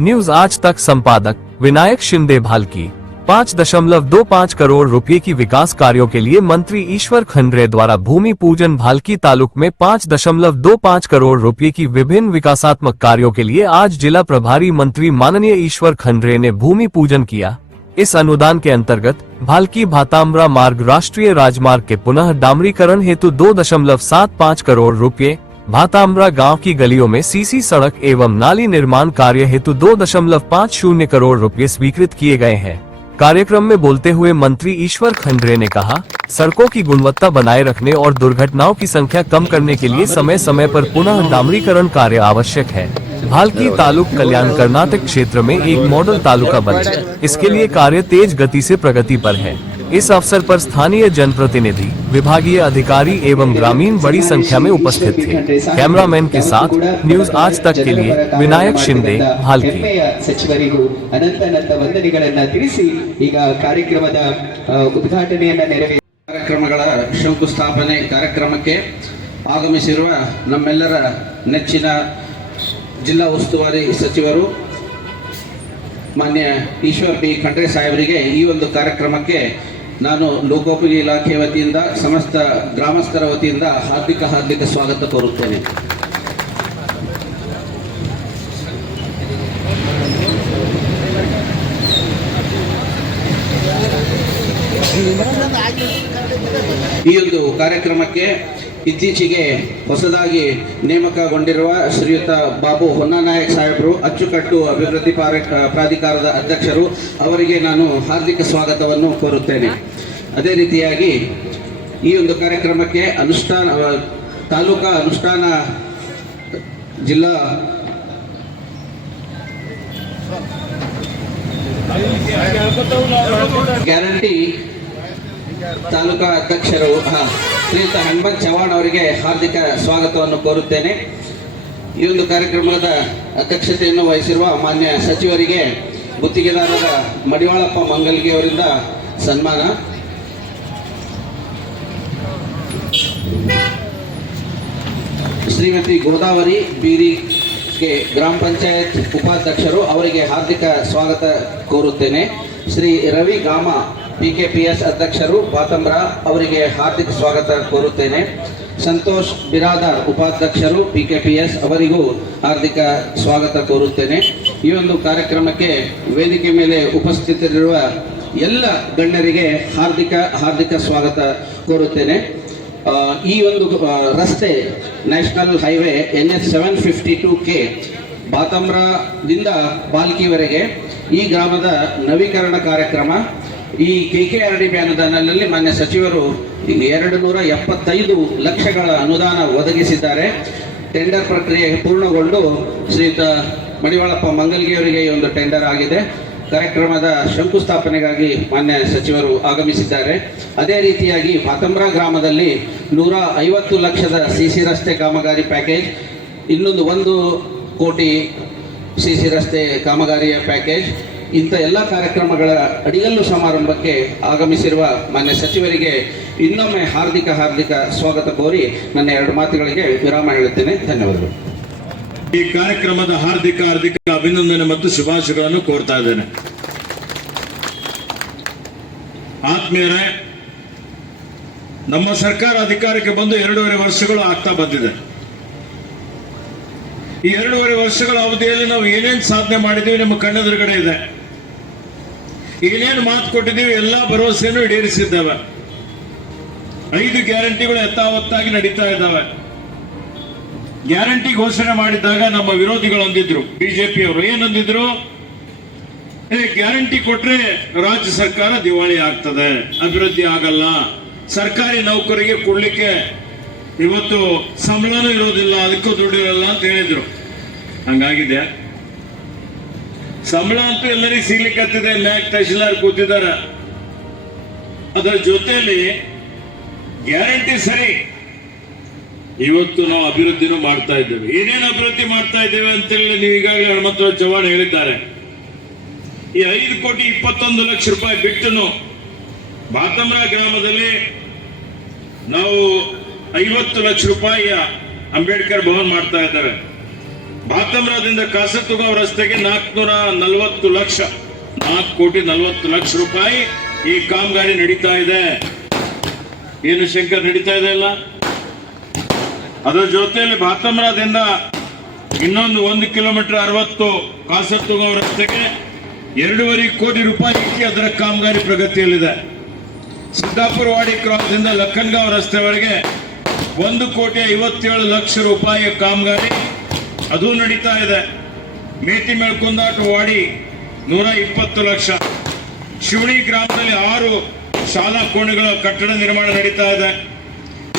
News आज तक संपादक विनायक शिंदे भालकी। 5.25 करोड़ रुपए की विकास कार्यों के लिए मंत्री ईश्वर खंडरे द्वारा भूमि पूजन। भालकी तालुक में 5.25 करोड़ रुपए की विभिन्न विकासात्मक कार्यों के लिए आज जिला प्रभारी मंत्री माननीय ईश्वर खंडरे ने भूमि पूजन किया। इस अनुदान के अंतर्गत भालकी भाताम्रा मार्ग राष्ट्रीय राजमार्ग के पुनः डामरीकरण हेतु 2.75 करोड़ रुपए, भाताम्रा गांव की गलियों में सीसी सड़क एवं नाली निर्माण कार्य हेतु 2.50 करोड़ रुपए स्वीकृत किए गए हैं। कार्यक्रम में बोलते हुए मंत्री ईश्वर खंडरे ने कहा, सड़कों की गुणवत्ता बनाए रखने और दुर्घटनाओं की संख्या कम करने के लिए समय समय पर पुनः डामरीकरण कार्य आवश्यक है। भालकी तालुक कल्याण कर्नाटक क्षेत्र में एक मॉडल तालुका बने, इसके लिए कार्य तेज गति से प्रगति पर है। इस अवसर पर स्थानीय जनप्रतिनिधि, विभागीय अधिकारी एवं ग्रामीण बड़ी संख्या में उपस्थित थे। कैमरामैन के साथ न्यूज आज तक के लिए विनायक शिंदे, भालकी। ಸಚಿವರಿಗೂ ಅನಂತ ವಂದನೆಗಳನ್ನು ತಿಳಿಸಿ ಈಗ ಕಾರ್ಯಕ್ರಮದ ಉದ್ಘಾಟನೆಯನ್ನು ನೆರವೇರಿಸಿದ ಕಾರ್ಯಕ್ರಮಗಳ ಶಂಕುಸ್ಥಾಪನೆ ಕಾರ್ಯಕ್ರಮಕ್ಕೆ ಆಗಮಿಸಿರುವ ನಮ್ಮೆಲ್ಲರ ನೆಚ್ಚಿನ ಜಿಲ್ಲಾ ಉಸ್ತುವಾರಿ ಸಚಿವರು ಮಾನ್ಯ ಈಶ್ವರ್ ಬಿ ಖಂಡ್ರೆ ಸಾಹೇಬರಿಗೆ ಈ ಒಂದು ಕಾರ್ಯಕ್ರಮಕ್ಕೆ ನಾನು ಲೋಕೋಪಯೋಗಿ ಇಲಾಖೆ ವತಿಯಿಂದ ಸಮಸ್ತ ಗ್ರಾಮಸ್ಥರ ವತಿಯಿಂದ ಹಾರ್ದಿಕ ಸ್ವಾಗತ ಕೋರುತ್ತೇನೆ। ಈ ಒಂದು ಕಾರ್ಯಕ್ರಮಕ್ಕೆ ಇತ್ತೀಚೆಗೆ ಹೊಸದಾಗಿ ನೇಮಕಗೊಂಡಿರುವ ಶ್ರೀಯುತ ಬಾಬು ಹೊನ್ನನಾಯಕ್ ಸಾಹೇಬರು, ಅಚ್ಚುಕಟ್ಟು ಅಭಿವೃದ್ಧಿ ಪ್ರಾಧಿಕಾರದ ಅಧ್ಯಕ್ಷರು, ಅವರಿಗೆ ನಾನು ಹಾರ್ದಿಕ ಸ್ವಾಗತವನ್ನು ಕೋರುತ್ತೇನೆ। ಅದೇ ರೀತಿಯಾಗಿ ಈ ಒಂದು ಕಾರ್ಯಕ್ರಮಕ್ಕೆ ತಾಲೂಕಾ ಅನುಷ್ಠಾನ ಜಿಲ್ಲಾ ಗ್ಯಾರಂಟಿ ತಾಲೂಕಾ ಅಧ್ಯಕ್ಷರು ಶ್ರೀಯುತ ಹನುಮಂತ್ ಚವಾಣ್ ಅವರಿಗೆ ಹಾರ್ದಿಕ ಸ್ವಾಗತವನ್ನು ಕೋರುತ್ತೇನೆ। ಈ ಒಂದು ಕಾರ್ಯಕ್ರಮದ ಅಧ್ಯಕ್ಷತೆಯನ್ನು ವಹಿಸಿರುವ ಮಾನ್ಯ ಸಚಿವರಿಗೆ ಗುತ್ತಿಗೆದಾರರ ಮಡಿವಾಳಪ್ಪ ಮಂಗಲ್ಗಿ ಅವರಿಂದ ಸನ್ಮಾನ। ಶ್ರೀಮತಿ ಗೋದಾವರಿ ಬೀರಿಗೆ ಗ್ರಾಮ ಪಂಚಾಯತ್ ಉಪಾಧ್ಯಕ್ಷರು, ಅವರಿಗೆ ಹಾರ್ದಿಕ ಸ್ವಾಗತ ಕೋರುತ್ತೇನೆ। ಶ್ರೀ ರವಿ ಗಾಮ PKPS ಅಧ್ಯಕ್ಷರು ಭಾತಾಮ್ರಾ, ಅವರಿಗೆ ಹಾರ್ದಿಕ ಸ್ವಾಗತ ಕೋರುತ್ತೇನೆ। ಸಂತೋಷ್ ಬಿರಾದಾರ್ ಉಪಾಧ್ಯಕ್ಷರು PKPS, ಅವರಿಗೂ ಹಾರ್ದಿಕ ಸ್ವಾಗತ ಕೋರುತ್ತೇನೆ। ಈ ಒಂದು ಕಾರ್ಯಕ್ರಮಕ್ಕೆ ವೇದಿಕೆ ಮೇಲೆ ಉಪಸ್ಥಿತರಿರುವ ಎಲ್ಲ ಗಣ್ಯರಿಗೆ ಹಾರ್ದಿಕ ಸ್ವಾಗತ ಕೋರುತ್ತೇನೆ। ಈ ಒಂದು ರಸ್ತೆ ನ್ಯಾಷನಲ್ ಹೈವೇ NH 752K ಭಾತಾಮ್ರಾದಿಂದ ಬಾಲ್ಕಿವರೆಗೆ ಈ ಗ್ರಾಮದ ನವೀಕರಣ ಕಾರ್ಯಕ್ರಮ ಈ KKRDB ಅನುದಾನದಲ್ಲಿ ಮಾನ್ಯ ಸಚಿವರು 275 ಲಕ್ಷಗಳ ಅನುದಾನ ಒದಗಿಸಿದ್ದಾರೆ। ಟೆಂಡರ್ ಪ್ರಕ್ರಿಯೆ ಪೂರ್ಣಗೊಂಡು ಶ್ರೀಯುತ ಮಡಿವಾಳಪ್ಪ ಮಂಗಲ್ಗಿ ಅವರಿಗೆ ಈ ಒಂದು ಟೆಂಡರ್ ಆಗಿದೆ। ಕಾರ್ಯಕ್ರಮದ ಶಂಕುಸ್ಥಾಪನೆಗಾಗಿ ಮಾನ್ಯ ಸಚಿವರು ಆಗಮಿಸಿದ್ದಾರೆ। ಅದೇ ರೀತಿಯಾಗಿ ಭಾತಾಮ್ರಾ ಗ್ರಾಮದಲ್ಲಿ 150 ಲಕ್ಷದ CC ರಸ್ತೆ ಕಾಮಗಾರಿ ಪ್ಯಾಕೇಜ್, ಇನ್ನೊಂದು 1 ಕೋಟಿ CC ರಸ್ತೆ ಕಾಮಗಾರಿಯ ಪ್ಯಾಕೇಜ್, ಇಂಥ ಎಲ್ಲ ಕಾರ್ಯಕ್ರಮಗಳ ಅಡಿಗಲ್ಲು ಸಮಾರಂಭಕ್ಕೆ ಆಗಮಿಸಿರುವ ಮಾನ್ಯ ಸಚಿವರಿಗೆ ಇನ್ನೊಮ್ಮೆ ಹಾರ್ದಿಕ ಸ್ವಾಗತ ಕೋರಿ ನನ್ನ 2 ಮಾತುಗಳಿಗೆ ವಿರಾಮ ಹೇಳುತ್ತೇನೆ। ಧನ್ಯವಾದಗಳು। ಈ ಕಾರ್ಯಕ್ರಮದ ಹಾರ್ದಿಕ ಅಭಿನಂದನೆ ಮತ್ತು ಶುಭಾಶಯಗಳನ್ನು ಕೋರ್ತಾ ಇದ್ದೇನೆ। ಆತ್ಮೀಯರೇ, ನಮ್ಮ ಸರ್ಕಾರ ಅಧಿಕಾರಕ್ಕೆ ಬಂದು 2.5 ವರ್ಷಗಳು ಆಗ್ತಾ ಬಂದಿದೆ। ಈ 2.5 ವರ್ಷಗಳ ಅವಧಿಯಲ್ಲಿ ನಾವು ಏನೇನು ಸಾಧನೆ ಮಾಡಿದ್ದೀವಿ ನಿಮ್ಮ ಕಣ್ಣೆದುರುಗಡೆ ಇದೆ। ಏನೇನು ಮಾತು ಕೊಟ್ಟಿದ್ದೀವಿ ಎಲ್ಲ ಭರವಸೆಯನ್ನು ಈಡೇರಿಸಿದ್ದೇವೆ। 5 ಗ್ಯಾರಂಟಿಗಳು ಯಥಾವತ್ತಾಗಿ ನಡೀತಾ ಇದ್ದಾವೆ। ಗ್ಯಾರಂಟಿ ಘೋಷಣೆ ಮಾಡಿದಾಗ ನಮ್ಮ ವಿರೋಧಿಗಳು ಅಂದಿದ್ರು, ಬಿಜೆಪಿ ಅವರು ಏನಂದಿದ್ರು, ಗ್ಯಾರಂಟಿ ಕೊಟ್ರೆ ರಾಜ್ಯ ಸರ್ಕಾರ ದಿವಾಳಿ ಆಗ್ತದೆ, ಅಭಿವೃದ್ಧಿ ಆಗಲ್ಲ, ಸರ್ಕಾರಿ ನೌಕರಿಗೆ ಕೊಡ್ಲಿಕ್ಕೆ ಇವತ್ತು ಸಂಬಳನೂ ಇರೋದಿಲ್ಲ, ಅದಕ್ಕೂ ದುಡ್ಡು ಇರಲ್ಲ ಅಂತ ಹೇಳಿದ್ರು। ಹಂಗಾಗಿದೆ? ಸಂಬಳ ಅಂತೂ ಎಲ್ಲರಿಗೂ ಸಿಗ್ಲಿಕ್ಕತ್ತಿದೆ, ತಹಶೀಲ್ದಾರ್ ಕೂತಿದ್ದಾರೆ, ಅದರ ಜೊತೆಯಲ್ಲಿ ಗ್ಯಾರಂಟಿ ಸರಿ, ಇವತ್ತು ನಾವು ಅಭಿವೃದ್ಧಿನೂ ಮಾಡ್ತಾ ಇದ್ದೇವೆ। ಏನೇನು ಅಭಿವೃದ್ಧಿ ಮಾಡ್ತಾ ಇದ್ದೇವೆ ಅಂತೇಳಿ ನೀವು ಈಗಾಗಲೇ ಹನುಮಂತರಾವ್ ಚವಾಣ್ ಹೇಳಿದ್ದಾರೆ। ಈ 5,21 ಲಕ್ಷ ರೂಪಾಯಿ ಬಿಟ್ಟನು ಭಾತಾಮ್ರಾ ಗ್ರಾಮದಲ್ಲಿ ನಾವು 50 ಲಕ್ಷ ರೂಪಾಯಿಯ ಅಂಬೇಡ್ಕರ್ ಭವನ್ ಮಾಡ್ತಾ ಇದ್ದೇವೆ। ಬಾತಮ್ರದಿಂದ ಕಾಸರಗೋಡು ರಸ್ತೆಗೆ 440 ಲಕ್ಷ 4,40,00,000 ರೂಪಾಯಿ ಈ ಕಾಮಗಾರಿ ನಡೀತಾ ಇದೆ. ಏನು ಶಂಕರ್ ನಡೀತಾ ಇದೆ ಅಲ್ಲ? ಅದರ ಜೊತೆಯಲ್ಲಿ ಬಾತಮ್ರದಿಂದ ಇನ್ನೊಂದು 1 ಕಿಲೋಮೀಟರ್ 60 ಕಾಸರಗೋಡು ರಸ್ತೆಗೆ 2.5 ಕೋಟಿ ರೂಪಾಯಿ ಅದರ ಕಾಮಗಾರಿ ಪ್ರಗತಿಯಲ್ಲಿದೆ. ಸಿದ್ದಾಪುರವಾಡಿ ಕ್ರಾಸ್ ಇಂದ ಲಖನ್ಗಾಂವ್ ರಸ್ತೆವರೆಗೆ 1,57,00,000 ರೂಪಾಯಿಯ ಕಾಮಗಾರಿ ಅದು ನಡೀತಾ ಇದೆ. ಮೇತಿ ಮೇಲ್ಕುಂದಾಟ ವಾಡಿ 120 ಲಕ್ಷ. ಶಿವಣಿ ಗ್ರಾಮದಲ್ಲಿ 6 ಶಾಲಾ ಕೋಣೆಗಳ ಕಟ್ಟಡ ನಿರ್ಮಾಣ ನಡೀತಾ ಇದೆ.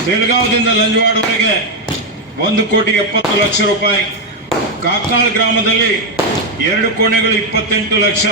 ಬೆಳಗಾವದಿಂದ ಲಂಜವಾಡವರೆಗೆ 1,70,00,000 ರೂಪಾಯಿ. ಕಾಕ್ನಾಳ್ ಗ್ರಾಮದಲ್ಲಿ 2 ಕೋಣೆಗಳು 28 ಲಕ್ಷ.